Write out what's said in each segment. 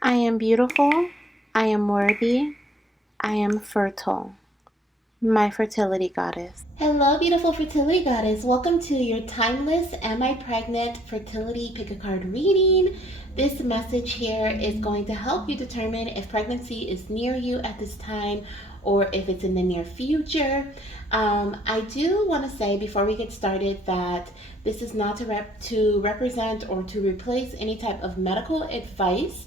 I am beautiful. I am worthy. I am fertile. My fertility goddess. Hello, beautiful fertility goddess. Welcome to your timeless Am I Pregnant fertility pick a card reading. This message here is going to help you determine if pregnancy is near you at this time or if it's in the near future. I do want to say before we get started that this is not to represent or to replace any type of medical advice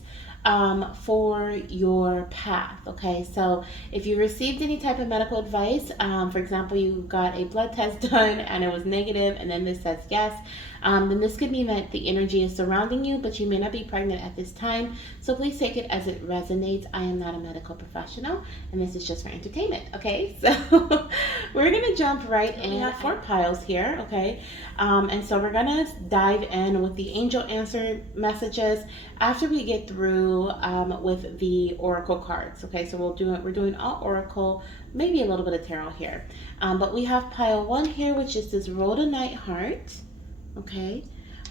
for your path. Okay, so if you received any type of medical advice, for example, you got a blood test done and it was negative, and then this says yes, then this could mean that the energy is surrounding you, but you may not be pregnant at this time. So please take it as it resonates. I am not a medical professional, and this is just for entertainment. Okay, so we're gonna jump right in. We have 4 piles here. Okay, and so we're gonna dive in with the angel answer messages after we get through with the oracle cards. Okay, so we're doing all oracle, maybe a little bit of tarot here, but we have pile 1 here, which is this rhodonite heart. Okay,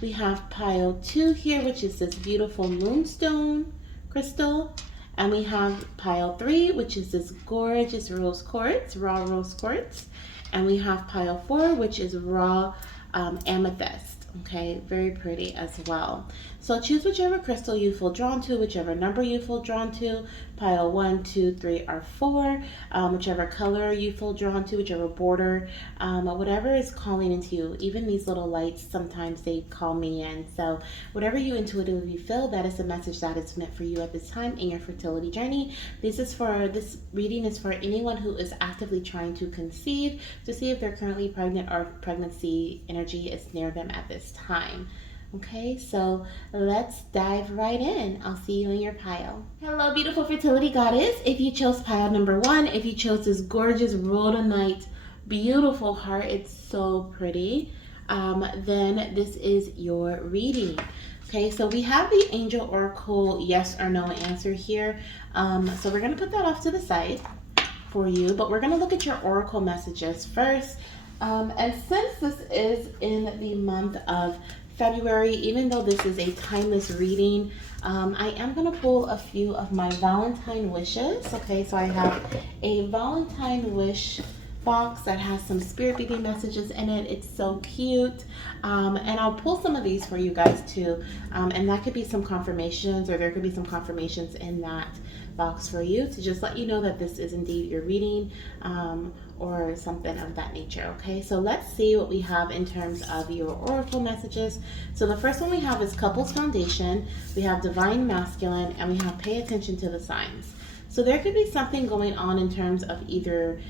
we have pile 2 here, which is this beautiful moonstone crystal, and we have pile 3, which is this gorgeous rose quartz, raw rose quartz, and we have pile 4, which is raw amethyst. Okay, very pretty as well. So choose whichever crystal you feel drawn to, whichever number you feel drawn to. Pile 1, 2, 3, or 4. Whichever color you feel drawn to, whichever border, whatever is calling into you. Even these little lights, sometimes they call me in. So whatever you intuitively feel, that is the message that is meant for you at this time in your fertility journey. This reading is for anyone who is actively trying to conceive, to see if they're currently pregnant or pregnancy energy is near them at this time. Okay, so let's dive right in. I'll see you in your pile. Hello, beautiful fertility goddess. If you chose pile number 1, if you chose this gorgeous rhodonite, beautiful heart, it's so pretty, then this is your reading. Okay, so we have the angel oracle yes or no answer here. So we're going to put that off to the side for you, but we're going to look at your oracle messages first. And since this is in the month of February, even though this is a timeless reading, I am going to pull a few of my Valentine wishes. Okay, so I have a Valentine wish box that has some spirit baby messages in it. It's so cute. And I'll pull some of these for you guys too. And that could be some confirmations, or there could be some confirmations in that box for you to just let you know that this is indeed your reading, or something of that nature. Okay, so let's see what we have in terms of your oracle messages. So the first one we have is couples foundation, we have divine masculine, and we have pay attention to the signs. So there could be something going on in terms of either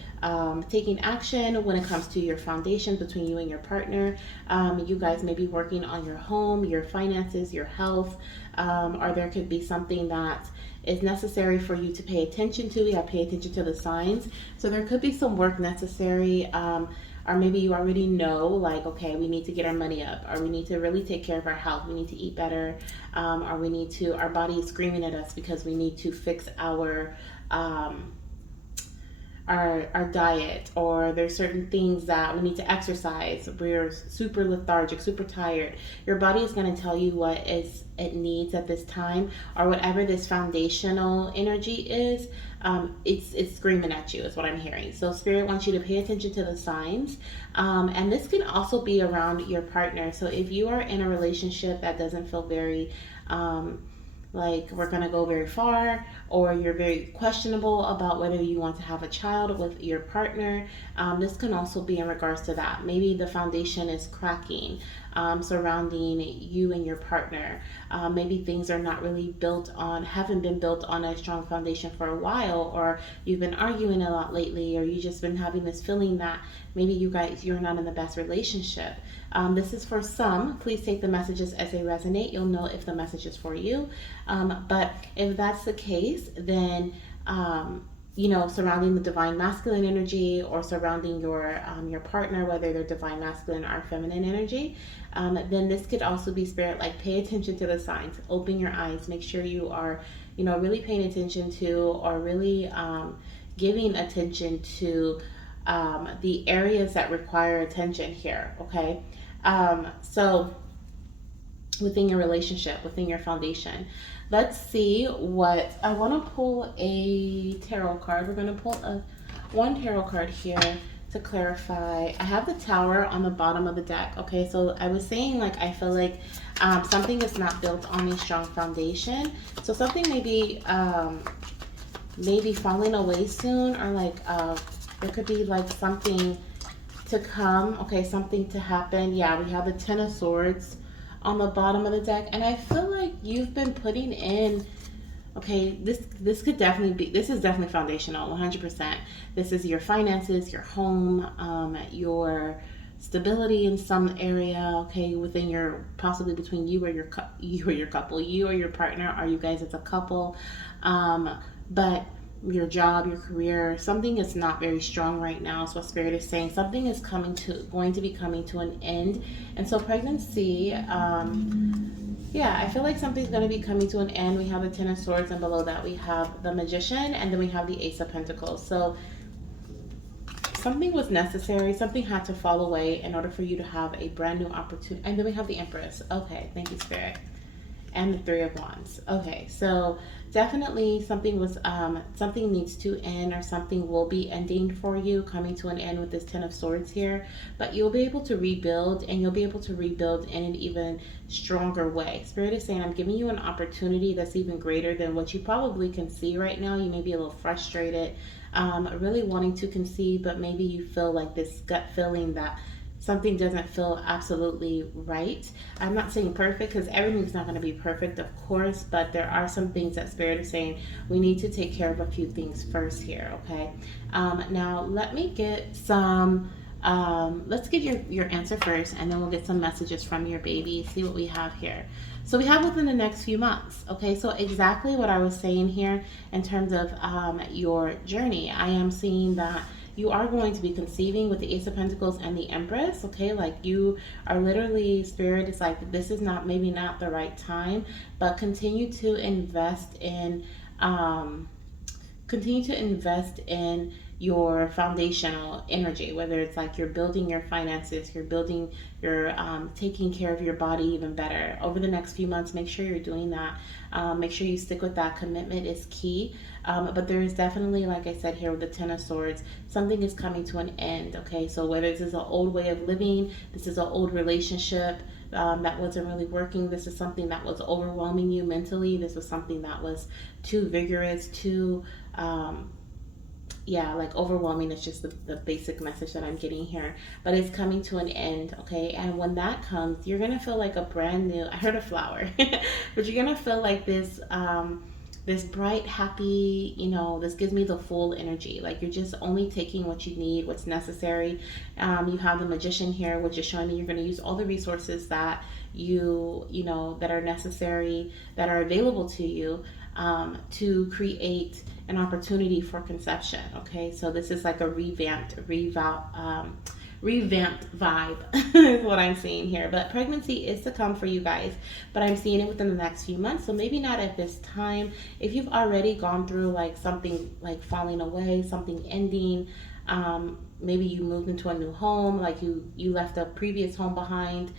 taking action when it comes to your foundation between you and your partner. You guys may be working on your home, your finances, your health, or there could be something that is necessary for you to pay attention to. We have pay attention to the signs. So there could be some work necessary, or maybe you already know, like, okay, we need to get our money up, or we need to really take care of our health, we need to eat better, or we need to, our body is screaming at us because we need to fix our diet, or there's certain things that we need to exercise. We're super lethargic, super tired. Your body is going to tell you what is it needs at this time, or whatever this foundational energy is. It's screaming at you is what I'm hearing. So spirit wants you to pay attention to the signs, and this can also be around your partner. So if you are in a relationship that doesn't feel very like we're going to go very far, or you're very questionable about whether you want to have a child with your partner, this can also be in regards to that. Maybe the foundation is cracking surrounding you and your partner. Maybe things are not really haven't been built on a strong foundation for a while, or you've been arguing a lot lately, or you just been having this feeling that maybe you're not in the best relationship. This is for some. Please take the messages as they resonate. You'll know if the message is for you. But if that's the case, then surrounding the divine masculine energy, or surrounding your partner, whether they're divine masculine or feminine energy, then this could also be spirit like pay attention to the signs, open your eyes, make sure you are really paying attention to, or really giving attention to the areas that require attention here. Okay, so within your relationship, within your foundation. Let's see what I want to pull a tarot card. We're going to pull one tarot card here to clarify. I have the Tower on the bottom of the deck. Okay, so I was saying, like, I feel like something is not built on a strong foundation. So something maybe falling away soon, or like there could be like something to come. Okay, something to happen. Yeah, we have the Ten of Swords on the bottom of the deck, and I feel like you've been putting in, okay, this could definitely be, this is definitely foundational, 100%. This is your finances, your home, your stability in some area, okay, within your, possibly between you or your couple, you or your partner, are you guys as a couple, but your job, your career, something is not very strong right now. So what Spirit is saying, something is going to be coming to an end. And so pregnancy, yeah, I feel like something's going to be coming to an end. We have the Ten of Swords, and below that we have the Magician, and then we have the Ace of Pentacles. So something was necessary, something had to fall away in order for you to have a brand new opportunity. And then we have the Empress. Okay, thank you, Spirit. And the Three of Wands. Okay, so definitely something needs to end, or something will be ending for you, coming to an end with this Ten of Swords here. But you'll be able to rebuild, and you'll be able to rebuild in an even stronger way. Spirit is saying, I'm giving you an opportunity that's even greater than what you probably can see right now. You may be a little frustrated, really wanting to conceive, but maybe you feel like this gut feeling that something doesn't feel absolutely right. I'm not saying perfect, because everything's not going to be perfect, of course, but there are some things that Spirit is saying we need to take care of a few things first here, okay? Now, let me get some, let's get your answer first, and then we'll get some messages from your baby, see what we have here. So we have within the next few months, okay? So exactly what I was saying here in terms of your journey. I am seeing that you are going to be conceiving with the Ace of Pentacles and the Empress, okay? Like, you are literally, Spirit is like, this is not, maybe not the right time, but continue to invest in, your foundational energy, whether it's like you're building your finances, you're taking care of your body even better. Over the next few months, make sure you're doing that. Make sure you stick with that. Commitment is key. But there is definitely, like I said here with the Ten of Swords, something is coming to an end, okay? So whether this is an old way of living, this is an old relationship that wasn't really working, this is something that was overwhelming you mentally, this was something that was too vigorous, too yeah, like overwhelming is just the basic message that I'm getting here. But it's coming to an end, okay? And when that comes, you're gonna feel like a brand new, I heard a flower, but you're gonna feel like this bright, happy, this gives me the full energy. Like, you're just only taking what you need, what's necessary. You have the Magician here, which is showing me you're going to use all the resources that that are necessary, that are available to you, to create an opportunity for conception. Okay, so this is like a revamped vibe is what I'm seeing here. But pregnancy is to come for you guys, but I'm seeing it within the next few months, so maybe not at this time. If you've already gone through like something like falling away, something ending, maybe you moved into a new home, like you left a previous home behind,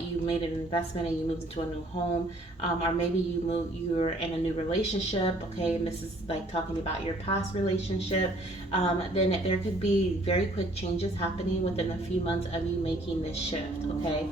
you made an investment and you moved into a new home, or maybe you're in a new relationship, okay, and this is like talking about your past relationship, then there could be very quick changes happening within a few months of you making this shift, okay?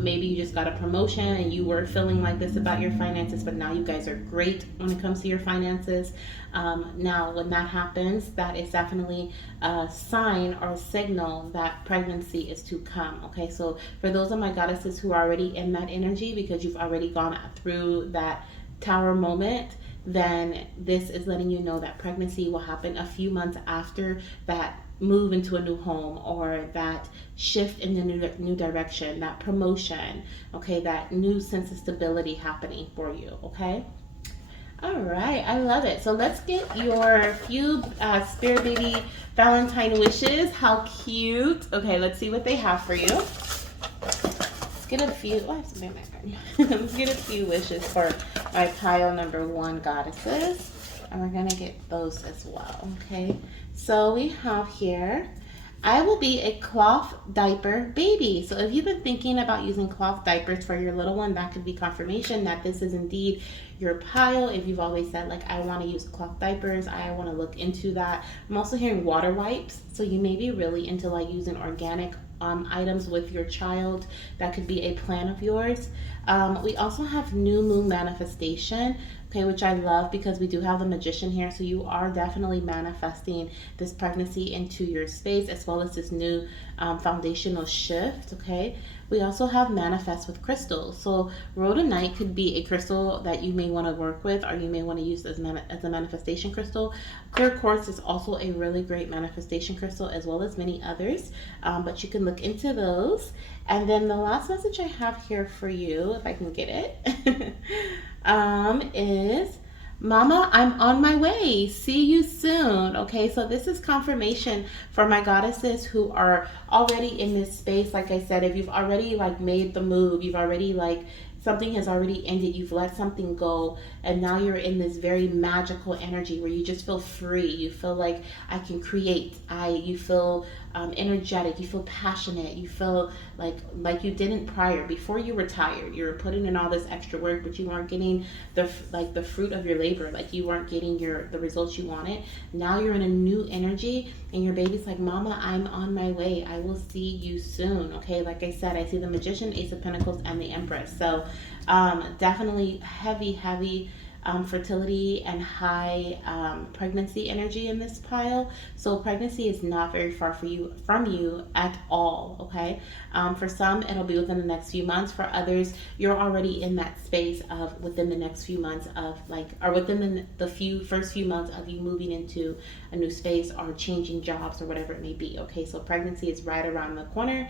Maybe you just got a promotion and you were feeling like this about your finances, but now you guys are great when it comes to your finances. Now, when that happens, that is definitely a sign or a signal that pregnancy is to come, okay? So for those of my goddesses who are already in that energy, because you've already gone through that Tower moment, then this is letting you know that pregnancy will happen a few months after that move into a new home, or that shift in the new direction, that promotion, okay, that new sense of stability happening for you, okay? All right, I love it. So let's get your few Spirit Baby Valentine wishes. How cute. Okay, let's see what they have for you. Let's get a few. Oh, I have some Let's get a few wishes for my pile number 1 goddesses. And we're going to get those as well, okay? So we have here I will be a cloth diaper baby. So if you've been thinking about using cloth diapers for your little one, that could be confirmation that this is indeed your pile. If you've always said, like, I want to use cloth diapers, I want to look into that. I'm also hearing water wipes. So you may be really into like using organic items with your child. That could be a plan of yours. We also have new moon manifestation, okay, which I love because we do have the magician here. So you are definitely manifesting this pregnancy into your space as well as this new foundational shift, okay. We also have manifest with crystals. So rhodonite could be a crystal that you may want to work with, or you may want to use as a manifestation crystal. Clear quartz is also a really great manifestation crystal, as well as many others, but you can look into those. And then the last message I have here for you, if I can get it, is Mama, I'm on my way. See you soon. Okay, so this is confirmation for my goddesses who are already in this space. Like I said, if you've already like made the move, you've already like something has already ended, you've let something go, and now you're in this very magical energy where you just feel free. You feel like I can create. You feel energetic. You feel passionate. You feel like you didn't prior. Before you retired, you were putting in all this extra work, but you weren't getting the fruit of your labor. Like you weren't getting the results you wanted. Now you're in a new energy, and your baby's like, Mama, I'm on my way. I will see you soon. Okay, like I said, I see the Magician, Ace of Pentacles, and the Empress. So definitely heavy fertility and high pregnancy energy in this pile. So pregnancy is not very far from you at all. Okay, for some it'll be within the next few months. For others, you're already in that space of within the next few months of or within the first few months of you moving into a new space or changing jobs or whatever it may be. Okay, so pregnancy is right around the corner.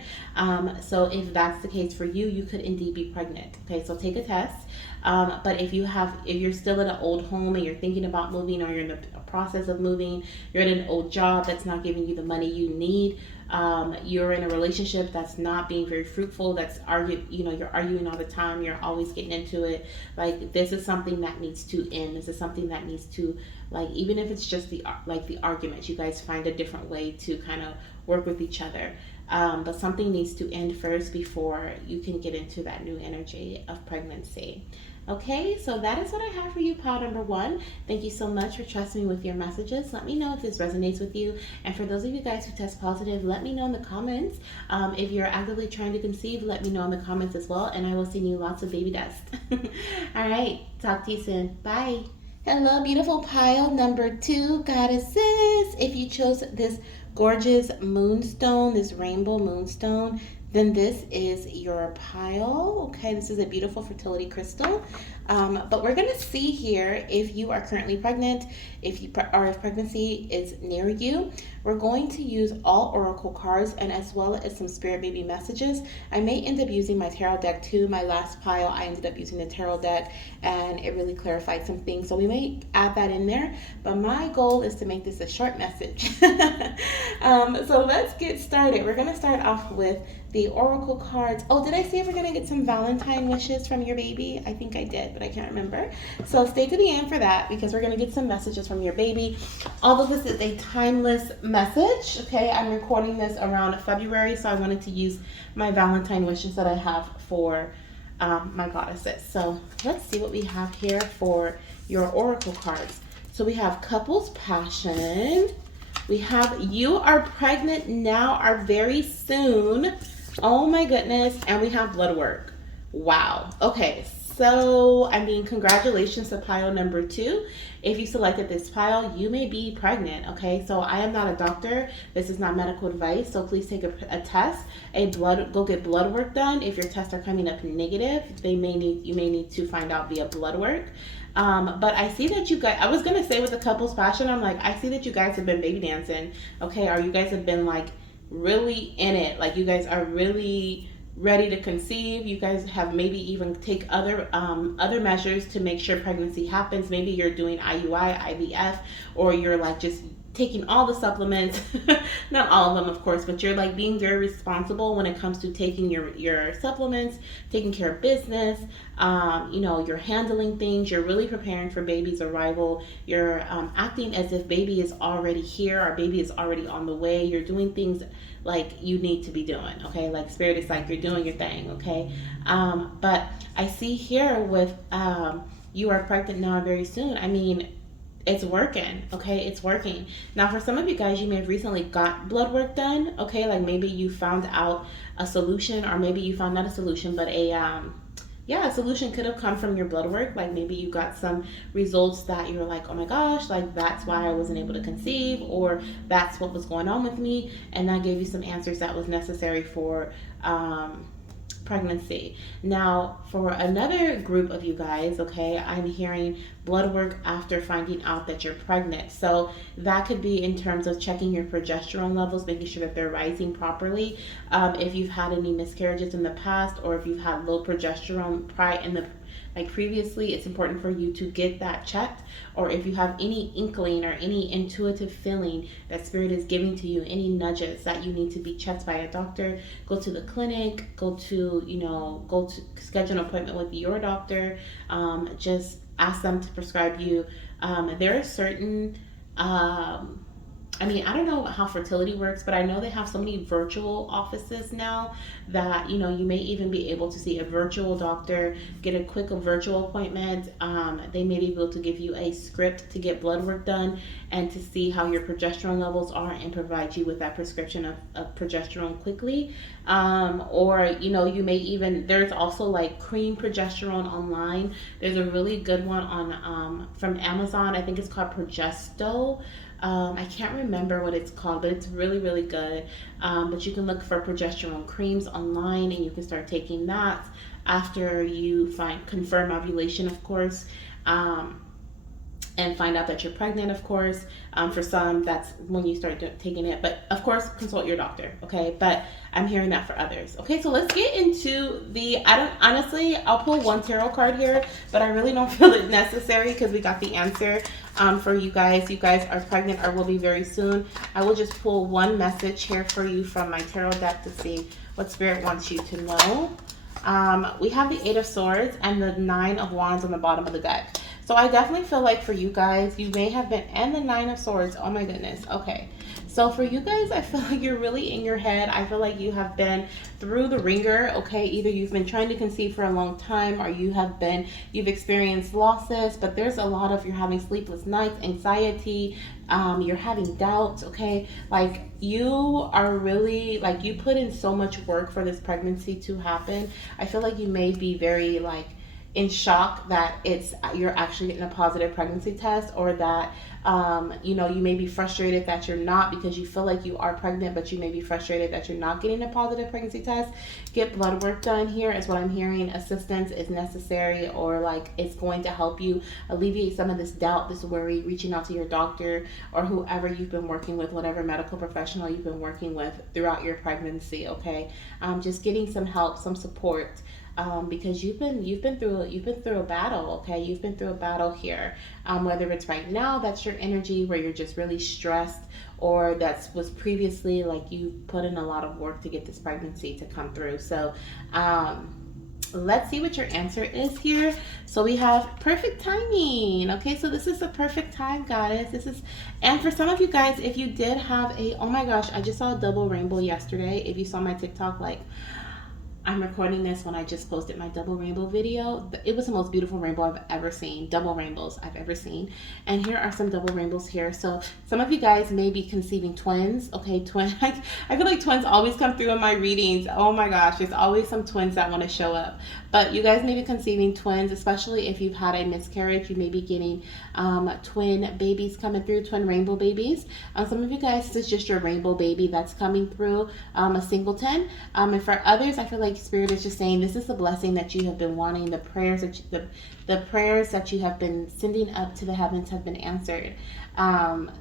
So if that's the case for you, you could indeed be pregnant. Okay, so take a test. But if you're still in an old home and you're thinking about moving, or you're in the process of moving, you're in an old job that's not giving you the money you need, you're in a relationship that's not being very fruitful, you're arguing all the time, you're always getting into it, like this is something that needs to end. This is something that needs to, like, even if it's just the arguments, you guys find a different way to kind of work with each other. But something needs to end first before you can get into that new energy of pregnancy. Okay, so that is what I have for you, pile number 1. Thank you so much for trusting me with your messages. Let me know if this resonates with you. And for those of you guys who test positive, let me know in the comments. If you're actively trying to conceive, let me know in the comments as well. And I will send you lots of baby dust. All right, talk to you soon. Bye. Hello, beautiful pile number 2, goddesses. If you chose this gorgeous moonstone, this rainbow moonstone, then this is your pile. Okay, this is a beautiful fertility crystal. But we're going to see here if you are currently pregnant, if pregnancy is near you. We're going to use all oracle cards and as well as some spirit baby messages. I may end up using my tarot deck too. My last pile, I ended up using the tarot deck and it really clarified some things. So we may add that in there, but my goal is to make this a short message. So let's get started. We're going to start off with the oracle cards. Oh, did I say we're going to get some Valentine wishes from your baby? I think I did, but I can't remember. So stay to the end for that because we're going to get some messages from your baby. Although this is a timeless message, okay, I'm recording this around February, so I wanted to use my Valentine wishes that I have for my goddesses. So let's see what we have here for your oracle cards. So we have couples passion. We have you are pregnant now or very soon. Oh my goodness. And we have blood work. Wow. Okay. So, I mean, congratulations to pile number 2. If you selected this pile, you may be pregnant, okay? So, I am not a doctor. This is not medical advice. So, please take a test. Go get blood work done. If your tests are coming up negative, you may need to find out via blood work. But I see that you guys, I was going to say with the couple's passion, I'm like, I see that you guys have been baby dancing, okay? Or you guys have been like really in it. Like you guys are really ready to conceive. You guys have maybe even take other measures to make sure pregnancy happens. Maybe you're doing IUI, IVF, or you're like just taking all the supplements, not all of them, of course, but you're like being very responsible when it comes to taking your supplements, taking care of business. You're handling things. You're really preparing for baby's arrival. You're acting as if baby is already here or baby is already on the way. You're doing things like you need to be doing, okay? Like spirit is like you're doing your thing, okay? But I see here with you are pregnant now very soon. I mean, it's working, okay? It's working. Now, for some of you guys, you may have recently got blood work done, okay? Like maybe you found out a solution, or maybe you found not a solution, but a solution could have come from your blood work. Like maybe you got some results that you were like, oh my gosh, like that's why I wasn't able to conceive, or that's what was going on with me, and that gave you some answers that was necessary for pregnancy. Now, for another group of you guys, okay, I'm hearing blood work after finding out that you're pregnant. So that could be in terms of checking your progesterone levels, making sure that they're rising properly. If you've had any miscarriages in the past, or if you've had low progesterone previously, it's important for you to get that checked. Or if you have any inkling or any intuitive feeling that spirit is giving to you, any nudges that you need to be checked by a doctor, go to the clinic, go to schedule an appointment with your doctor. Just ask them to prescribe you. There are certain I don't know how fertility works, but I know they have so many virtual offices now that, you may even be able to see a virtual doctor, get a quick virtual appointment. They may be able to give you a script to get blood work done and to see how your progesterone levels are and provide you with that prescription of progesterone quickly. You may even, there's also like cream progesterone online. There's a really good one on from Amazon. I think it's called Progesto. I can't remember what it's called, but it's really, really good. But you can look for progesterone creams online, and you can start taking that after you confirm ovulation, of course. And find out that you're pregnant, of course. For some, that's when you start taking it. But of course, consult your doctor, okay? But I'm hearing that for others. Okay, so let's get into I'll pull one tarot card here, but I really don't feel it necessary because we got the answer for you guys. You guys are pregnant or will be very soon. I will just pull one message here for you from my tarot deck to see what spirit wants you to know. We have the Eight of Swords and the Nine of Wands on the bottom of the deck. So I definitely feel like for you guys, you may have been, and the Nine of Swords, oh my goodness, okay. So for you guys, I feel like you're really in your head. I feel like you have been through the ringer, okay? Either you've been trying to conceive for a long time, or you've experienced losses, but there's a lot of, you're having sleepless nights, anxiety, you're having doubts, okay? Like you are really, like you put in so much work for this pregnancy to happen. I feel like you may be very in shock that you're actually getting a positive pregnancy test, or that you may be frustrated that you're not, because you feel like you are pregnant, but you may be frustrated that you're not getting a positive pregnancy test. Get blood work done here is what I'm hearing. Assistance is necessary, or it's going to help you alleviate some of this doubt, this worry, reaching out to your doctor or whoever you've been working with, whatever medical professional you've been working with throughout your pregnancy, okay? Just getting some help, some support. Because you've been through a battle, okay? You've been through a battle here. Whether it's right now, that's your energy where you're just really stressed, or that was previously you put in a lot of work to get this pregnancy to come through. So let's see what your answer is here. So we have perfect timing. Okay, so this is the perfect time, goddess. And for some of you guys, if you did have oh my gosh, I just saw a double rainbow yesterday. If you saw my TikTok, I'm recording this when I just posted my double rainbow video. It was the most beautiful rainbow I've ever seen. Double rainbows I've ever seen. And here are some double rainbows here. So some of you guys may be conceiving twins. Okay, I feel like twins always come through in my readings. Oh my gosh, there's always some twins that want to show up. But you guys may be conceiving twins, especially if you've had a miscarriage. You may be getting twin babies coming through, twin rainbow babies. Some of you guys, this is just your rainbow baby that's coming through, a singleton. And for others, I feel like Spirit is just saying this is the blessing that you have been wanting. The prayers that you have been sending up to the heavens have been answered.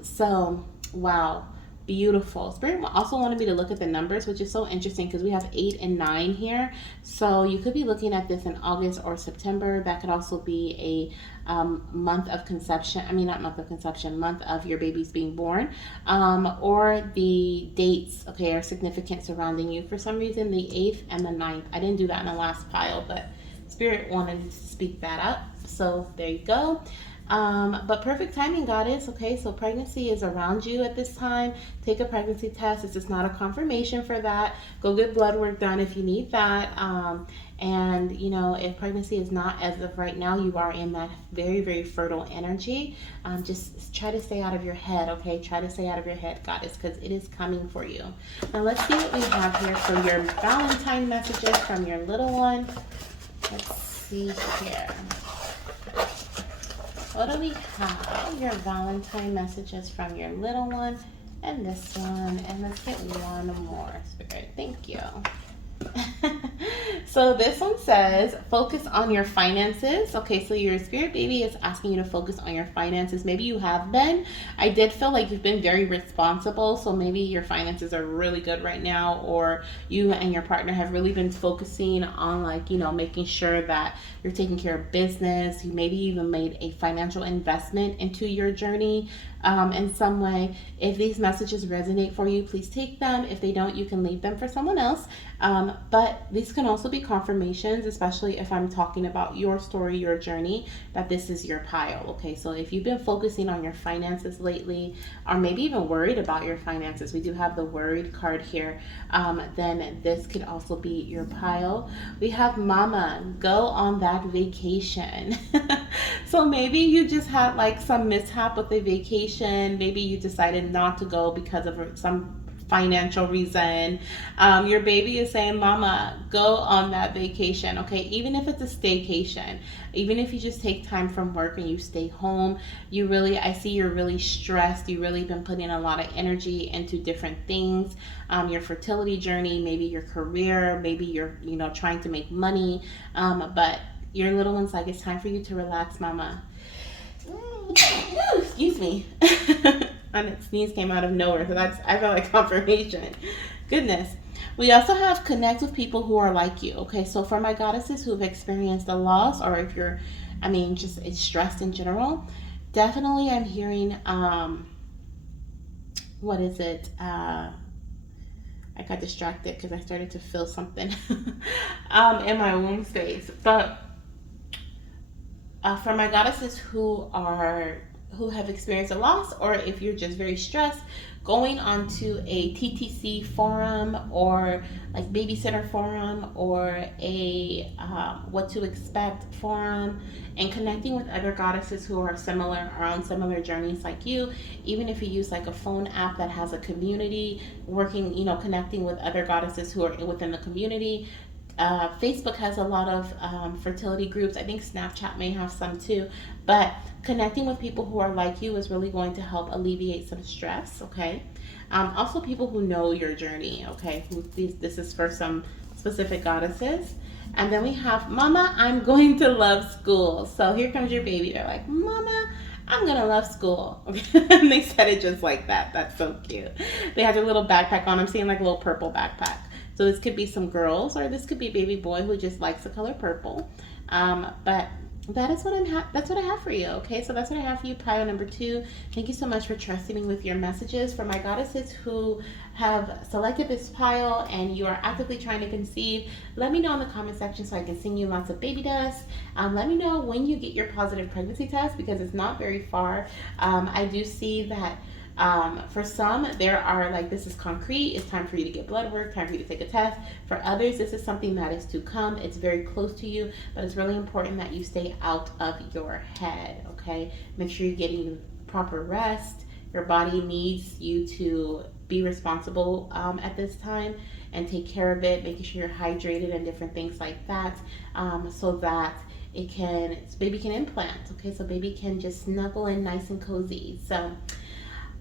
So wow. Beautiful. Spirit also wanted me to look at the numbers, which is so interesting because we have 8 and 9 here. So you could be looking at this in August or September. That could also be a month of conception. I mean, not month of conception, month of your baby's being born. Or the dates, okay, are significant surrounding you. For some reason, the 8th and the 9th. I didn't do that in the last pile, but Spirit wanted to speak that up. So there you go. But perfect timing, goddess. Okay, so pregnancy is around you at this time. Take a pregnancy test. This is not a confirmation for that. Go get blood work done if you need that. And if pregnancy is not as of right now, you are in that very, very fertile energy. Just try to stay out of your head, okay? Try to stay out of your head, goddess, because it is coming for you. Now let's see what we have here for your Valentine messages from your little one. Let's see here. What do we have? Your Valentine messages from your little one and this one. And let's get one more, Spirit. Thank you. So this one says, focus on your finances. Okay, so your spirit baby is asking you to focus on your finances. Maybe you have been. I did feel like you've been very responsible. So maybe your finances are really good right now, or you and your partner have really been focusing on making sure that you're taking care of business. You maybe even made a financial investment into your journey in some way. If these messages resonate for you, please take them. If they don't, you can leave them for someone else. But these can also be confirmations, especially if I'm talking about your story, your journey, that this is your pile. Okay, so if you've been focusing on your finances lately, or maybe even worried about your finances, we do have the worried card here, then this could also be your pile. We have Mama, go on that vacation. So maybe you just had like some mishap with a vacation. Maybe you decided not to go because of some financial reason. Your baby is saying, Mama, go on that vacation. Okay, even if it's a staycation, even if you just take time from work and you stay home, I see you're really stressed. You really been putting a lot of energy into different things. Your fertility journey, maybe your career, maybe you're trying to make money, but your little one's like, it's time for you to relax, Mama. Excuse me. And its sneeze came out of nowhere, so I felt like confirmation. Goodness. We also have connect with people who are like you. Okay, so for my goddesses who have experienced a loss, or if you're, just stressed in general, definitely I'm hearing, what is it? I got distracted because I started to feel something in my womb space. But for my goddesses who have experienced a loss, or if you're just very stressed, going onto a TTC forum, or like babysitter forum, or a what to expect forum, and connecting with other goddesses who are on similar journeys like you. Even if you use like a phone app that has a community, connecting with other goddesses who are within the community. Facebook has a lot of fertility groups. I think Snapchat may have some too. But connecting with people who are like you is really going to help alleviate some stress, okay? Also, people who know your journey, okay? This is for some specific goddesses. And then we have, Mama, I'm going to love school. So here comes your baby. They're like, Mama, I'm gonna love school. And they said it just like that. That's so cute. They had their little backpack on. I'm seeing like a little purple backpack. So this could be some girls, or this could be a baby boy who just likes the color purple. But that is that's what I have for you. Okay, so that's what I have for you, pile number 2. Thank you so much for trusting me with your messages. For my goddesses who have selected this pile and you are actively trying to conceive, let me know in the comment section so I can send you lots of baby dust. Let me know when you get your positive pregnancy test, because it's not very far. I do see that for some, there are like, this is concrete, it's time for you to get blood work, time for you to take a test. For others, this is something that is to come. It's very close to you, but it's really important that you stay out of your head, okay? Make sure you're getting proper rest. Your body needs you to be responsible at this time and take care of it, making sure you're hydrated and different things like that, so that baby can implant, okay? So baby can just snuggle in nice and cozy. So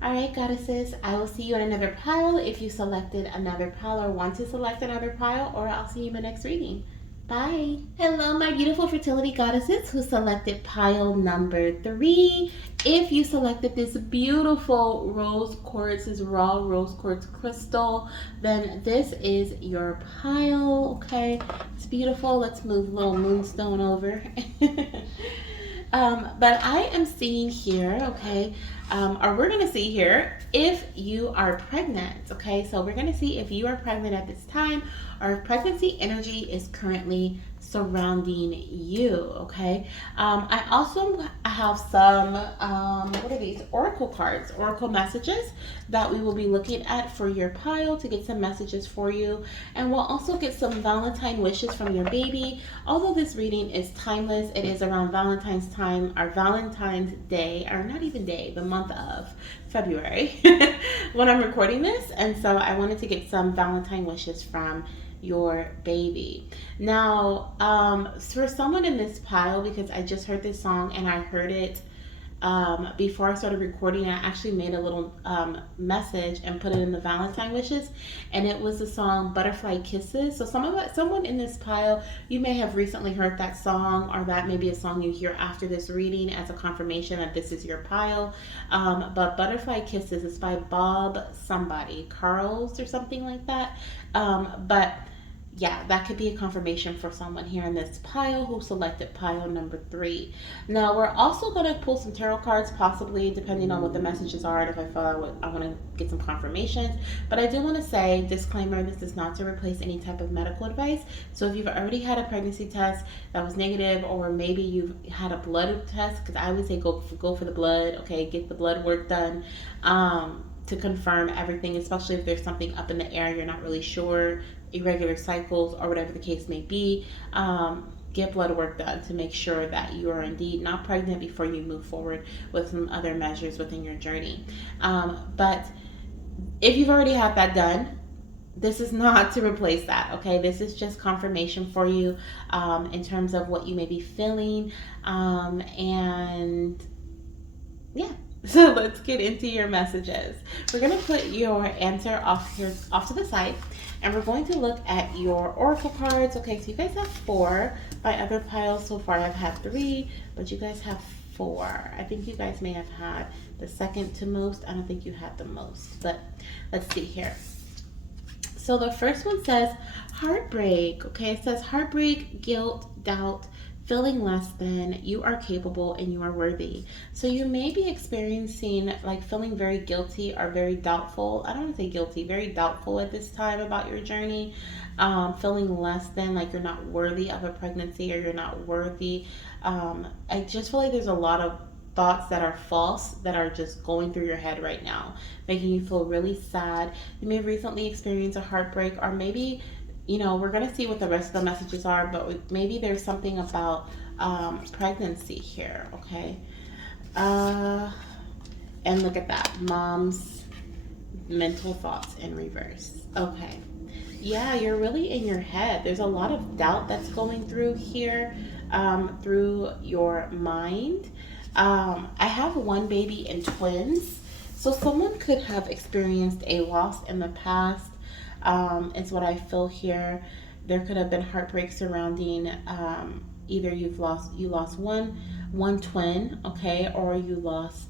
all right, goddesses, I will see you in another pile if you selected another pile or want to select another pile, or I'll see you in my next reading. Bye. Hello, my beautiful fertility goddesses who selected pile number 3. If you selected this beautiful rose quartz, this raw rose quartz crystal, then this is your pile. Okay, it's beautiful. Let's move little moonstone over. But I am seeing here, okay, or we're going to see here if you are pregnant, okay? So we're going to see if you are pregnant at this time or if pregnancy energy is currently surrounding you, okay? I also have some, what are these? Oracle cards, oracle messages that we will be looking at for your pile to get some messages for you. And we'll also get some Valentine wishes from your baby. Although this reading is timeless, it is around Valentine's time, our Valentine's Day, or not even day, the month of February when I'm recording this. And so I wanted to get some Valentine wishes from your baby. Now, for someone in this pile, because I just heard this song and I heard it before I started recording, I actually made a little message and put it in the Valentine wishes, and it was the song "Butterfly Kisses." So someone in this pile, you may have recently heard that song, or that may be a song you hear after this reading as a confirmation that this is your pile. But "Butterfly Kisses" is by Bob somebody, Carls or something like that. But yeah, that could be a confirmation for someone here in this pile who selected pile number 3. Now, we're also going to pull some tarot cards, possibly, depending on what the messages are, and if I feel I want to get some confirmations. But I do want to say, disclaimer, this is not to replace any type of medical advice. So if you've already had a pregnancy test that was negative, or maybe you've had a blood test, because I would say go for the blood, okay, get the blood work done. To confirm everything, especially if there's something up in the air you're not really sure, irregular cycles or whatever the case may be. Get blood work done to make sure that you are indeed not pregnant before you move forward with some other measures within your journey. But if you've already had that done, this is not to replace that, okay? This is just confirmation for you in terms of what you may be feeling. And yeah, so let's get into your messages. We're going to put your answer off to the side, and we're going to look at your oracle cards. Okay, so you guys have 4. My other piles so far I've had 3, but you guys have 4. I think you guys may have had the second to most. I don't think you had the most, but let's see here. So the first one says heartbreak. Okay, it says heartbreak, guilt, doubt, feeling less than, you are capable and you are worthy. So you may be experiencing like feeling very guilty or very doubtful. I don't want to say guilty, very doubtful at this time about your journey. Feeling less than, like you're not worthy of a pregnancy or you're not worthy. I just feel like there's a lot of thoughts that are false that are just going through your head right now, making you feel really sad. You may have recently experienced a heartbreak, or maybe, we're going to see what the rest of the messages are, but maybe there's something about pregnancy here, okay? And look at that, mom's mental thoughts in reverse. Okay. Yeah, you're really in your head. There's a lot of doubt that's going through here, through your mind. I have one baby and twins. So someone could have experienced a loss in the past, is what I feel here. There could have been heartbreak surrounding either you lost one twin, okay, or you lost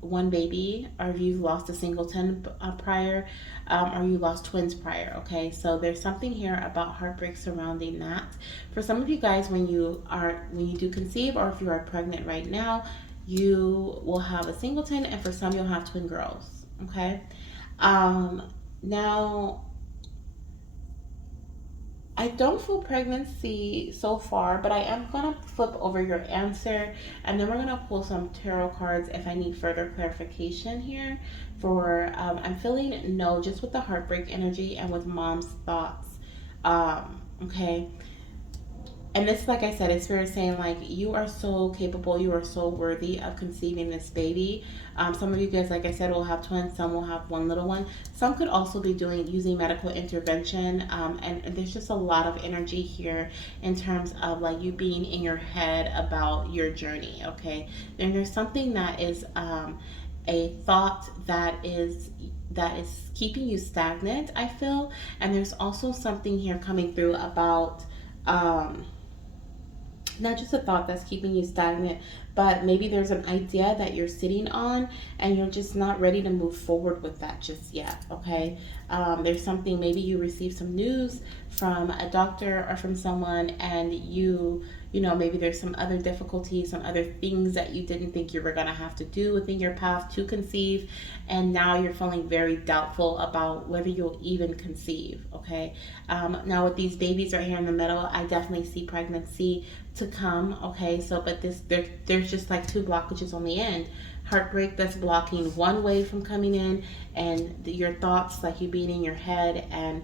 one baby, or if you've lost a singleton prior, or you lost twins prior, okay? So there's something here about heartbreak surrounding that. For some of you guys, when you do conceive, or if you are pregnant right now, you will have a singleton, and for some you'll have twin girls, okay? Now, I don't feel pregnancy so far, but I am going to flip over your answer, and then we're going to pull some tarot cards if I need further clarification here. I'm feeling no, just with the heartbreak energy and with mom's thoughts. Okay. And this, like I said, it's spirit saying, like, you are so capable, you are so worthy of conceiving this baby. Some of you guys, like I said, will have twins, some will have one little one. Some could also be using medical intervention. And there's just a lot of energy here in terms of like you being in your head about your journey, okay? And there's something that is a thought that is keeping you stagnant, I feel. And there's also something here coming through about um, not just a thought that's keeping you stagnant, but maybe there's an idea that you're sitting on and you're just not ready to move forward with that just yet. Okay. There's something, maybe you received some news from a doctor or from someone, and maybe there's some other difficulties, some other things that you didn't think you were going to have to do within your path to conceive. And now you're feeling very doubtful about whether you'll even conceive. Okay. Now, with these babies right here in the middle, I definitely see pregnancy to come. Okay, so but there's just like two blockages on the end. Heartbreak that's blocking one wave from coming in, and your thoughts, like you being in your head and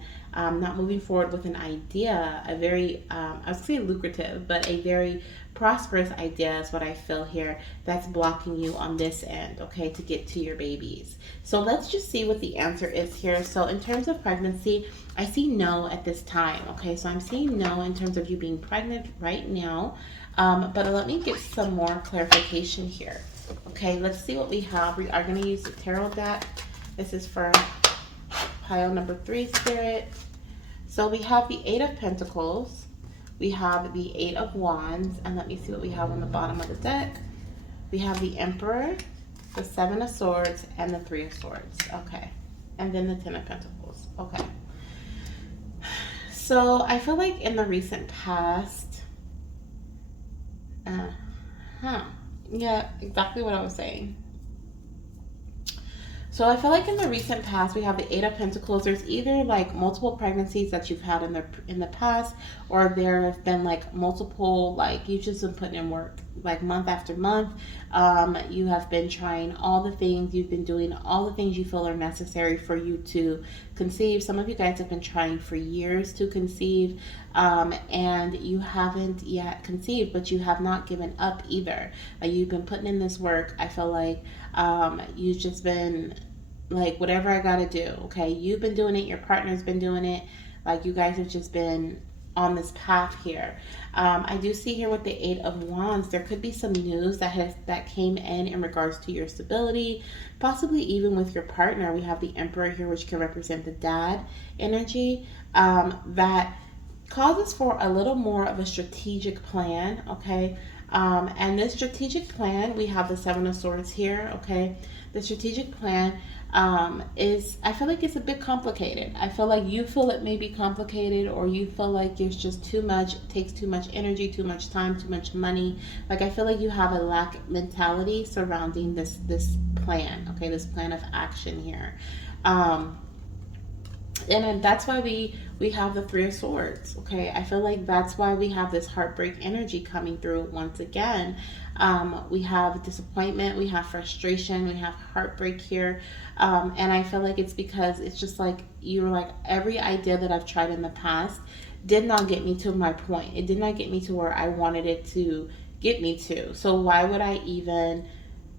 not moving forward with an idea, a very I would say lucrative, but a very prosperous idea is what I feel here, that's blocking you on this end, okay, to get to your babies. So let's just see what the answer is here. So in terms of pregnancy, I see no at this time. Okay, so I'm seeing no in terms of you being pregnant right now. But let me get some more clarification here. Okay, let's see what we have. We are going to use the tarot deck. This is for pile number 3, Spirit. So we have the 8 of Pentacles. We have the 8 of Wands. And let me see what we have on the bottom of the deck. We have the Emperor, the 7 of Swords, and the 3 of Swords. Okay. And then the 10 of Pentacles. Okay. So I feel like in the recent past, yeah, exactly what I was saying. So I feel like in the recent past, we have the 8 of Pentacles. There's either like multiple pregnancies that you've had in the past, or there have been like multiple, like you've just been putting in work like month after month. You have been trying all the things, you've been doing all the things you feel are necessary for you to conceive. Some of you guys have been trying for years to conceive, and you haven't yet conceived, but you have not given up either. You've been putting in this work. I feel like you've just been like, whatever I gotta do. Okay, you've been doing it, your partner's been doing it. Like, you guys have just been on this path here. I do see here with the 8 of Wands, there could be some news that came in regards to your stability, possibly even with your partner. We have the Emperor here, which can represent the dad energy, that causes for a little more of a strategic plan. Okay. And this strategic plan, we have the 7 of Swords here. Okay, the strategic plan is, I feel like it's a bit complicated. I feel like you feel it may be complicated, or you feel like there's just too much, it takes too much energy, too much time, too much money. Like, I feel like you have a lack mentality surrounding this plan. Okay, this plan of action here. And that's why we have the 3 of Swords. Okay, I feel like that's why we have this heartbreak energy coming through once again. We have disappointment, we have frustration, we have heartbreak here. And I feel like it's because it's just like you were like, every idea that I've tried in the past did not get me to my point. It did not get me to where I wanted it to get me to. So why would I even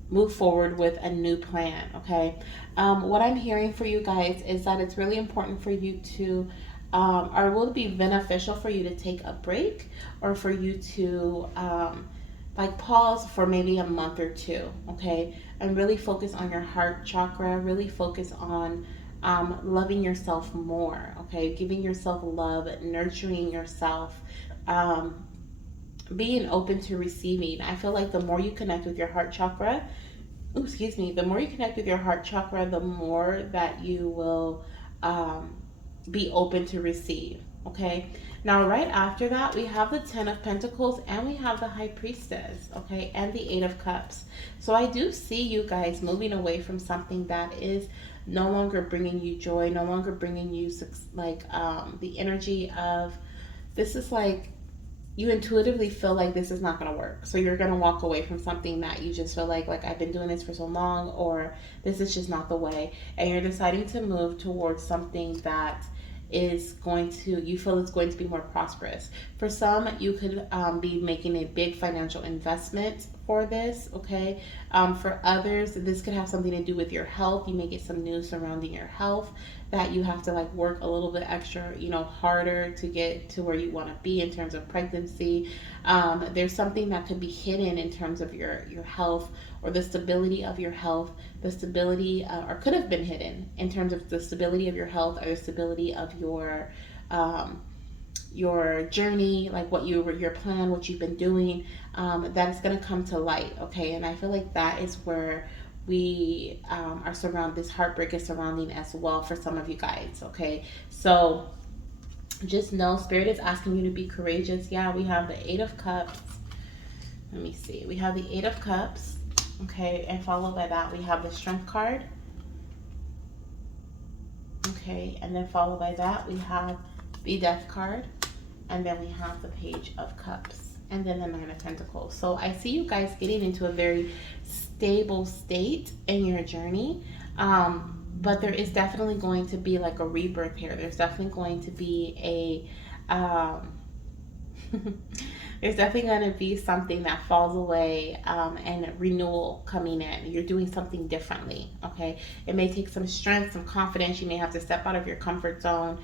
move forward with a new plan? Okay. What I'm hearing for you guys is that it's really important for you to, or will it be beneficial for you to take a break, or for you to like pause for maybe a month or two, okay, and really focus on your heart chakra, really focus on loving yourself more, okay, giving yourself love, nurturing yourself, being open to receiving. I feel like the more you connect with your heart chakra, the more you connect with your heart chakra, the more that you will be open to receive. Okay. Now, right after that, we have the 10 of Pentacles, and we have the High Priestess. Okay. And the 8 of Cups. So I do see you guys moving away from something that is no longer bringing you joy, no longer bringing you like the energy of, this is like, you intuitively feel like this is not going to work. So you're going to walk away from something that you just feel like I've been doing this for so long, or this is just not the way. And you're deciding to move towards something that is going to, you feel it's going to be more prosperous. For some, you could be making a big financial investment for this, okay? For others, this could have something to do with your health. You may get some news surrounding your health that you have to like work a little bit extra, harder to get to where you want to be in terms of pregnancy. There's something that could be hidden in terms of your health, or the stability of your health, the stability, or could have been hidden in terms of the stability of your health, or the stability of your your journey, like your plan, what you've been doing, that is going to come to light. Okay, and I feel like that is where we are surrounded. This heartbreak is surrounding as well for some of you guys. Okay, so just know spirit is asking you to be courageous. Yeah, we have the 8 of Cups. Let me see. We have the 8 of Cups. Okay, and followed by that we have the Strength card. Okay, and then followed by that we have the Death card, and then we have the Page of Cups, and then the 9 of Pentacles. So I see you guys getting into a very stable state in your journey. But there is definitely going to be like a rebirth here. There's definitely going to be there's definitely going to be something that falls away, and renewal coming in. You're doing something differently. Okay, it may take some strength, some confidence. You may have to step out of your comfort zone.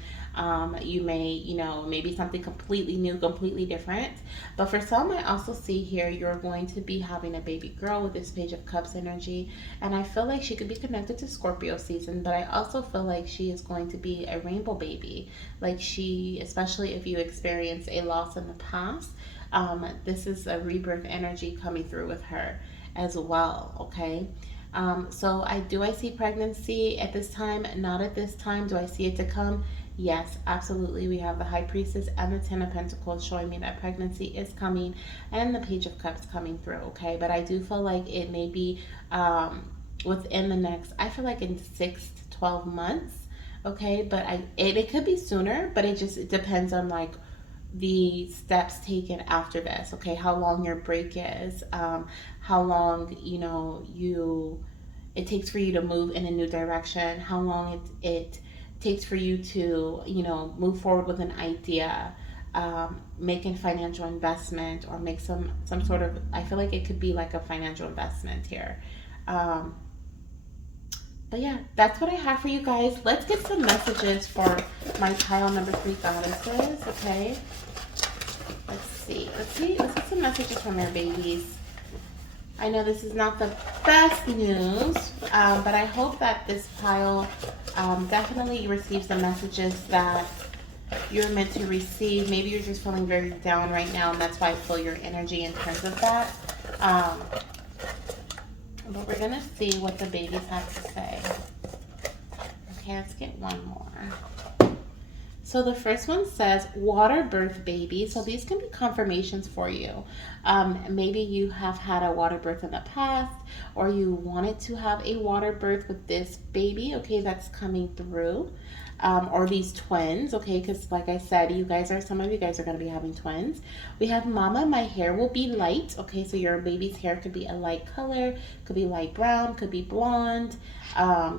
You may, maybe something completely new, completely different. But for some, I also see here you're going to be having a baby girl with this Page of Cups energy. And I feel like she could be connected to Scorpio season, but I also feel like she is going to be a rainbow baby. Like she, especially if you experience a loss in the past, this is a rebirth energy coming through with her as well. Okay. So I see pregnancy at this time, not at this time. Do I see it to come? Yes, absolutely. We have the High Priestess and the 10 of Pentacles showing me that pregnancy is coming, and the Page of Cups coming through. Okay, but I do feel like it may be within the next, I feel like in 6 to 12 months. Okay, but it could be sooner, but it depends on like the steps taken after this. Okay, how long your break is, how long it takes for you to move in a new direction, how long it takes for you to move forward with an idea, make a financial investment, or make some sort of, I feel like it could be like a financial investment here. um, but yeah, that's what I have for you guys. Let's get some messages for my pile number 3 goddesses. Okay, let's get some messages from their babies. I know this is not the best news, but I hope that this pile definitely receives the messages that you're meant to receive. Maybe you're just feeling very down right now, and that's why I feel your energy in terms of that. But we're going to see what the babies have to say. Okay, let's get one more. So the first one says water birth baby. So these can be confirmations for you. Maybe you have had a water birth in the past, or you wanted to have a water birth with this baby. Okay, that's coming through. Or these twins. Okay, because like I said, some of you guys are going to be having twins. We have mama, my hair will be light. Okay, so your baby's hair could be a light color, could be light brown, could be blonde,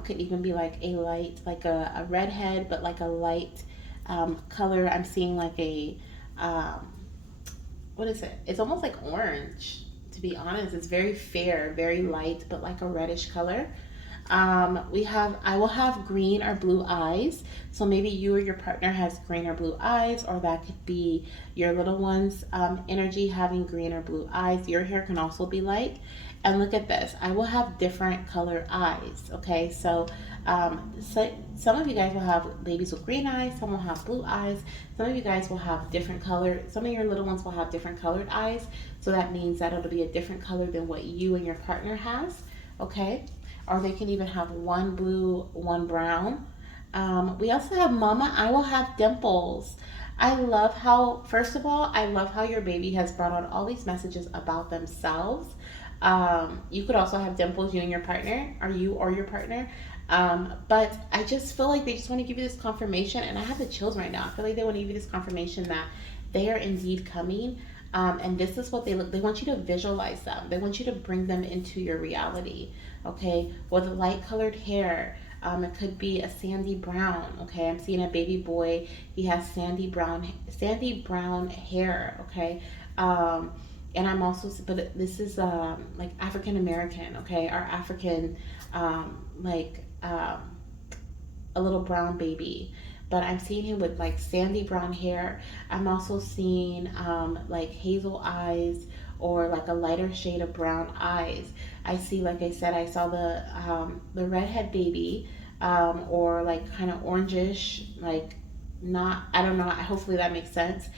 could even be like a light, like a redhead, but like a light color. I'm seeing like what is it? It's almost like orange, to be honest. It's very fair, very light, but like a reddish color. I will have green or blue eyes. So maybe you or your partner has green or blue eyes, or that could be your little one's energy having green or blue eyes. Your hair can also be light. And look at this. I will have different color eyes. Okay, so some of you guys will have babies with green eyes. Some will have blue eyes. Some of you guys will have different color. Some of your little ones will have different colored eyes. So that means that it'll be a different color than what you and your partner has. Okay, or they can even have one blue, one brown. We also have mama, I will have dimples. First of all, I love how your baby has brought out all these messages about themselves. You could also have dimples, you and your partner, or you or your partner. But I just feel like they just want to give you this confirmation, and I have the chills right now. I feel like they want to give you this confirmation that they are indeed coming. And this is what they look. They want you to visualize them. They want you to bring them into your reality. Okay, with light colored hair. It could be a sandy brown. Okay, I'm seeing a baby boy. He has sandy brown hair. Okay, and I'm also, but this is like African American. Okay, or African, like a little brown baby. But I'm seeing him with like sandy brown hair. I'm also seeing like hazel eyes, or like a lighter shade of brown eyes. I see, like I said, I saw the redhead baby, or like kind of orangish, like not, I don't know, hopefully that makes sense.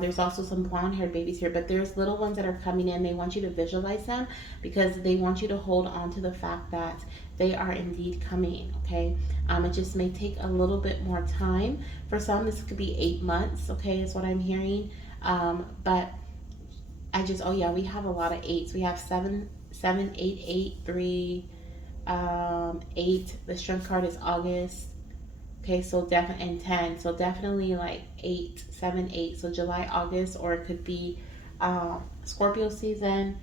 There's also some blonde haired babies here, but there's little ones that are coming in. They want you to visualize them because they want you to hold on to the fact that they are indeed coming. Okay, it just may take a little bit more time. For some this could be 8 months, okay, is what I'm hearing. But I just, oh yeah, we have a lot of eights. We have 7, 7, 8, 8, 3, 8. The strength card is August. Okay, so definitely, and 10. So definitely like 8, 7, 8. So July, August, or it could be Scorpio season,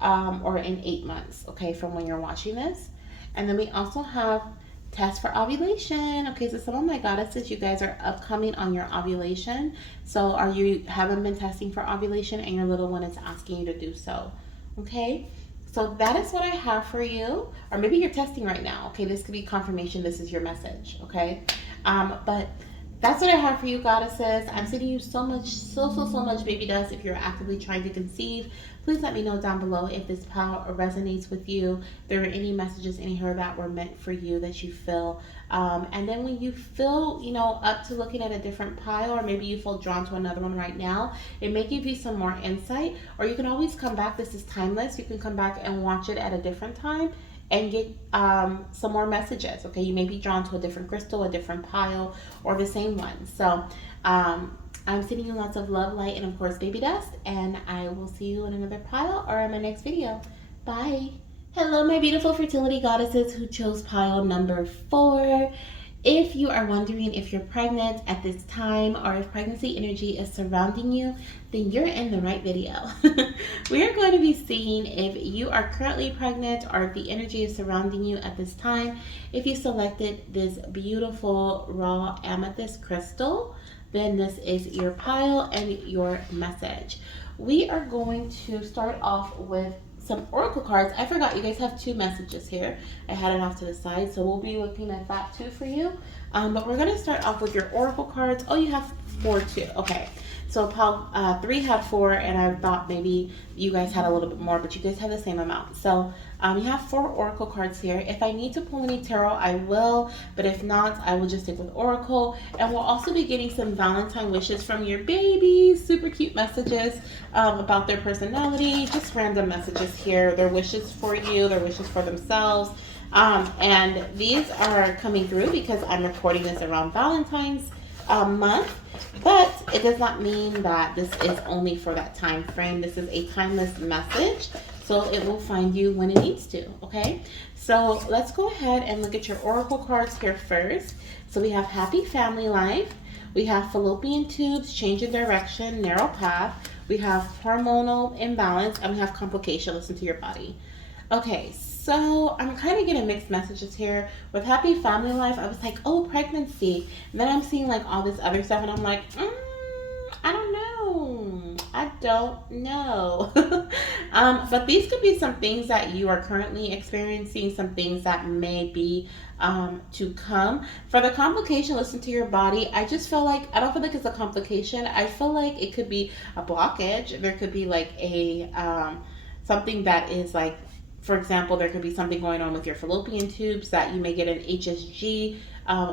or in 8 months, okay, from when you're watching this. And then we also have test for ovulation. Okay, so some of my goddesses, you guys are upcoming on your ovulation. So are you haven't been testing for ovulation and your little one is asking you to do so. Okay, so that is what I have for you. Or maybe you're testing right now. Okay, this could be confirmation. This is your message. Okay, but that's what I have for you, goddesses. I'm sending you so much, so much baby dust. If you're actively trying to conceive, please let me know down below if this power resonates with you. If there were any messages in here that were meant for you that you feel. And then when you feel, up to looking at a different pile, or maybe you feel drawn to another one right now, it may give you some more insight. Or you can always come back. This is timeless. You can come back and watch it at a different time and get some more messages. Okay, you may be drawn to a different crystal, a different pile, or the same one. So I'm sending you lots of love, light, and of course baby dust, and I will see you in another pile or in my next video. Bye. Hello my beautiful fertility goddesses who chose pile number 4. If you are wondering if you're pregnant at this time or if pregnancy energy is surrounding you, then you're in the right video. We are going to be seeing if you are currently pregnant or if the energy is surrounding you at this time. If you selected this beautiful raw amethyst crystal, then this is your pile and your message. We are going to start off with some oracle cards. I forgot you guys have 2 messages here. I had it off to the side, so we'll be looking at that too for you. But we're going to start off with your oracle cards. Oh, you have 4 too. Okay. So pile 3 had 4, and I thought maybe you guys had a little bit more, but you guys have the same amount. So you have 4 oracle cards here. If I need to pull any tarot, I will, but if not, I will just stick with oracle. And we'll also be getting some Valentine wishes from your babies, super cute messages about their personality, just random messages here, their wishes for you, their wishes for themselves. And these are coming through because I'm recording this around Valentine's month, but it does not mean that this is only for that time frame. This is a timeless message, so it will find you when it needs to. Okay, so let's go ahead and look at your oracle cards here first. So we have happy family life, we have fallopian tubes, change in direction, narrow path, we have hormonal imbalance, and we have complication. Listen to your body. Okay, so I'm kind of getting mixed messages here. With happy family life, I was like, oh, pregnancy. And then I'm seeing like all this other stuff, and I'm like, I don't know. I don't know. But these could be some things that you are currently experiencing, some things that may be to come. For the complication, listen to your body. I just feel like, I don't feel like it's a complication. I feel like it could be a blockage. There could be like a something that is like, for example, there could be something going on with your fallopian tubes that you may get an HSG,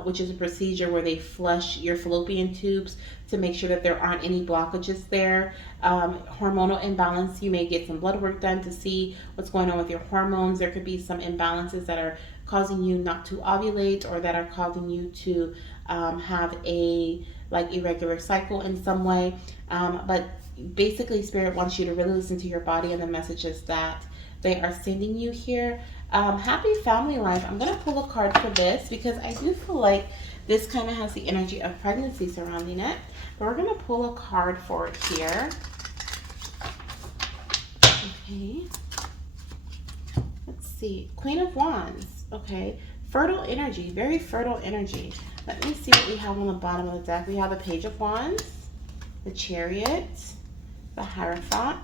which is a procedure where they flush your fallopian tubes to make sure that there aren't any blockages there. Hormonal imbalance, you may get some blood work done to see what's going on with your hormones. There could be some imbalances that are causing you not to ovulate, or that are causing you to have a like irregular cycle in some way. But basically, Spirit wants you to really listen to your body and the messages that they are sending you here. Happy family life. I'm going to pull a card for this because I do feel like this kind of has the energy of pregnancy surrounding it. But we're going to pull a card for it here. Okay. Let's see. Queen of Wands. Okay. Fertile energy. Very fertile energy. Let me see what we have on the bottom of the deck. We have the Page of Wands, the Chariot, the Hierophant,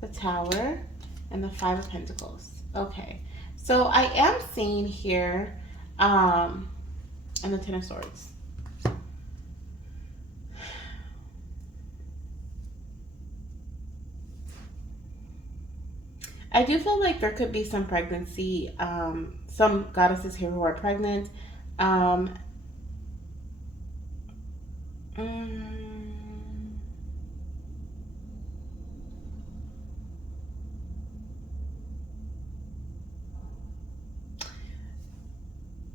the Tower, and the 5 of Pentacles. Okay, so I am seeing here, and the 10 of Swords. I do feel like there could be some pregnancy, some goddesses here who are pregnant. Mm,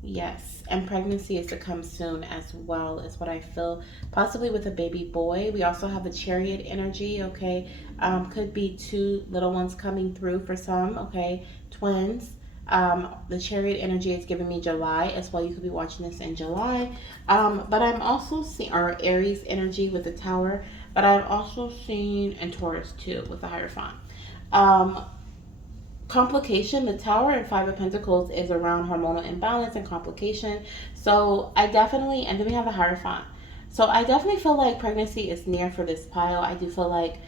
yes, and pregnancy is to come soon as well, is what I feel. Possibly with a baby boy. We also have the chariot energy, okay? Could be two little ones coming through for some, okay? Twins. The chariot energy is giving me July as well. You could be watching this in July. But I'm also seeing, or Aries energy with the tower, but I've also seen, and Taurus too with the Hierophant. Um, Complication, the tower and five of pentacles is around hormonal imbalance and complication. So I definitely, and then we have the hierophant, so I definitely feel like pregnancy is near for this pile. I do feel like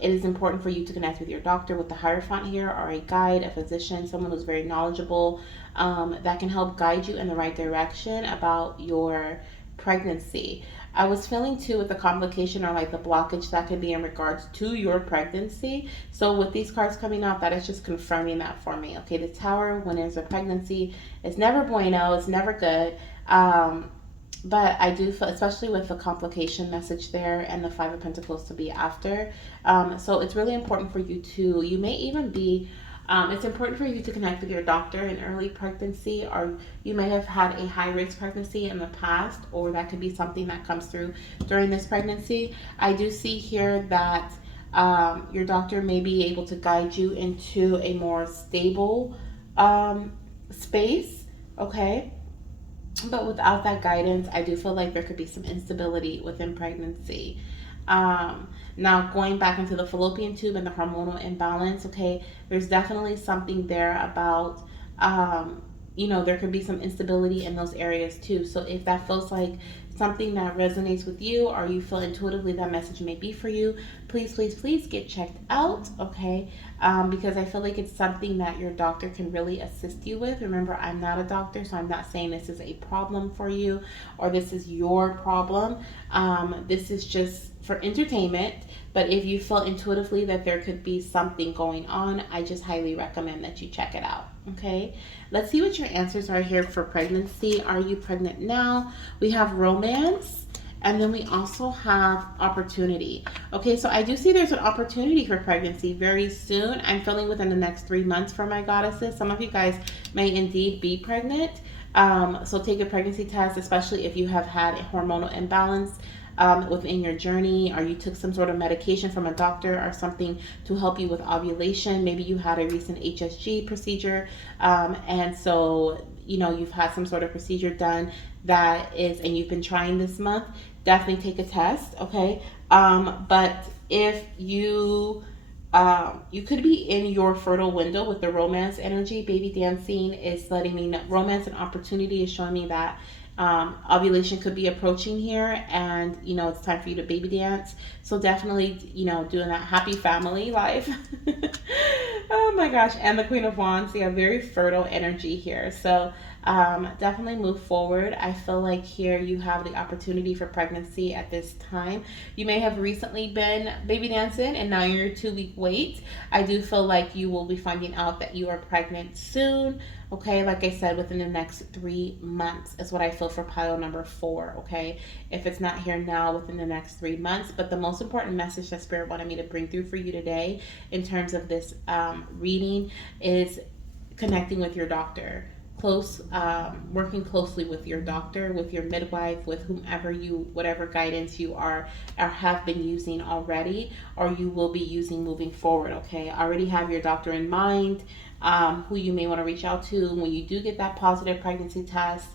it is important for you to connect with your doctor with the hierophant here, or a guide, a physician, someone who's very knowledgeable, that can help guide you in the right direction about your pregnancy. I was feeling too with the complication or like the blockage that could be in regards to your pregnancy. So with these cards coming out, that is just confirming that for me. Okay, the tower when there's a pregnancy is never bueno, it's never good. But I do feel, especially with the complication message there and the Five of Pentacles to be after. So it's really important for you to, you may even be, it's important for you to connect with your doctor in early pregnancy, or you may have had a high risk pregnancy in the past, or that could be something that comes through during this pregnancy. I do see here that your doctor may be able to guide you into a more stable space, okay? But without that guidance, I do feel like there could be some instability within pregnancy. Now, going back into the fallopian tube and the hormonal imbalance, okay, there's definitely something there about, there could be some instability in those areas too. So if that feels like something that resonates with you, or you feel intuitively that message may be for you, please, please, please get checked out, okay? Because I feel like it's something that your doctor can really assist you with. Remember, I'm not a doctor, so I'm not saying this is a problem for you or this is your problem. This is just for entertainment. But if you feel intuitively that there could be something going on, I just highly recommend that you check it out. Okay, let's see what your answers are here for pregnancy. Are you pregnant now? We have romance, and then we also have opportunity. Okay, so I do see there's an opportunity for pregnancy very soon. I'm feeling within the next 3 months for my goddesses. Some of you guys may indeed be pregnant. So take a pregnancy test, especially if you have had a hormonal imbalance within your journey, or you took some sort of medication from a doctor or something to help you with ovulation. Maybe you had a recent HSG procedure, and so you've had some sort of procedure done that is, and you've been trying this month. Definitely take a test, okay? But if you could be in your fertile window with the romance energy. Baby dancing is letting me know, romance and opportunity is showing me that ovulation could be approaching here, and it's time for you to baby dance. So definitely, doing that happy family life. Oh my gosh. And the Queen of Wands, yeah, very fertile energy here. So definitely move forward. I feel like here you have the opportunity for pregnancy at this time. You may have recently been baby dancing and now you're 2 week wait. I do feel like you will be finding out that you are pregnant soon. Okay, like I said, within the next 3 months is what I feel for pile number 4. Okay, if it's not here now, within the next 3 months. But the most important message that Spirit wanted me to bring through for you today in terms of this reading is connecting with your doctor. Working closely with your doctor, with your midwife, with whomever whatever guidance you are or have been using already, or you will be using moving forward. Okay, already have your doctor in mind, who you may want to reach out to when you do get that positive pregnancy test.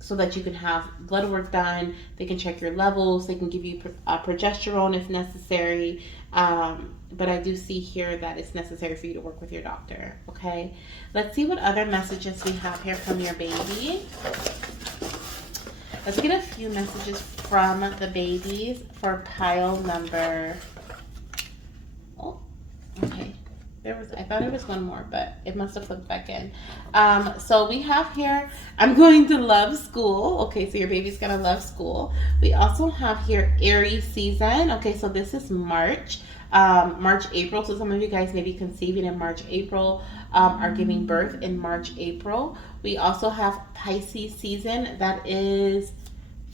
So that you can have blood work done. They can check your levels. They can give you progesterone if necessary. But I do see here that it's necessary for you to work with your doctor. Okay. Let's see what other messages we have here from your baby. Let's get a few messages from the babies for pile number. Oh, okay. I thought it was one more, but it must have flipped back in. So we have here, I'm going to love school. Okay, so your baby's gonna love school. We also have here Aries season. Okay, so this is March, April. So some of you guys may be conceiving in March, April, are giving birth in March, April. We also have Pisces season. That is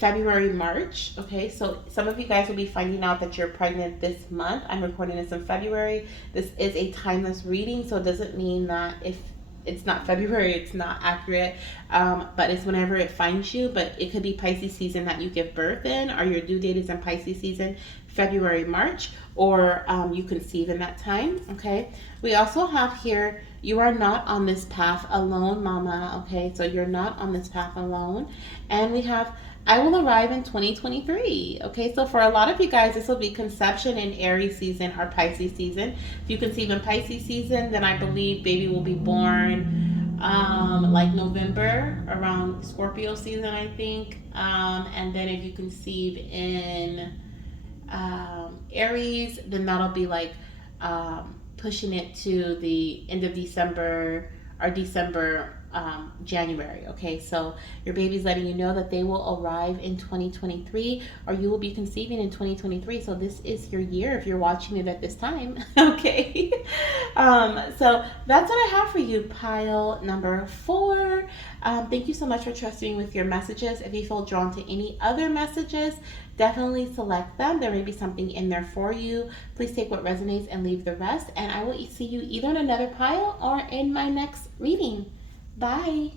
February, March. Okay, so some of you guys will be finding out that you're pregnant this month. I'm recording this in February. This is a timeless reading, so it doesn't mean that if it's not February, it's not accurate, but it's whenever it finds you. But it could be Pisces season that you give birth in, or your due date is in Pisces season, February, March, or you conceive in that time. Okay, we also have here, you are not on this path alone, mama. Okay, so you're not on this path alone. And we have, I will arrive in 2023. Okay, so for a lot of you guys, this will be conception in Aries season or Pisces season. If you conceive in Pisces season, then I believe baby will be born like November, around Scorpio season, I think. And then if you conceive in Aries, then that'll be like pushing it to the end of December or December, January. Okay, so your baby's letting you know that they will arrive in 2023, or you will be conceiving in 2023. So this is your year if you're watching it at this time. Okay, so that's what I have for you, pile number 4. Thank you so much for trusting me with your messages. If you feel drawn to any other messages, definitely select them. There may be something in there for you. Please take what resonates and leave the rest. And I will see you either in another pile or in my next reading. Bye.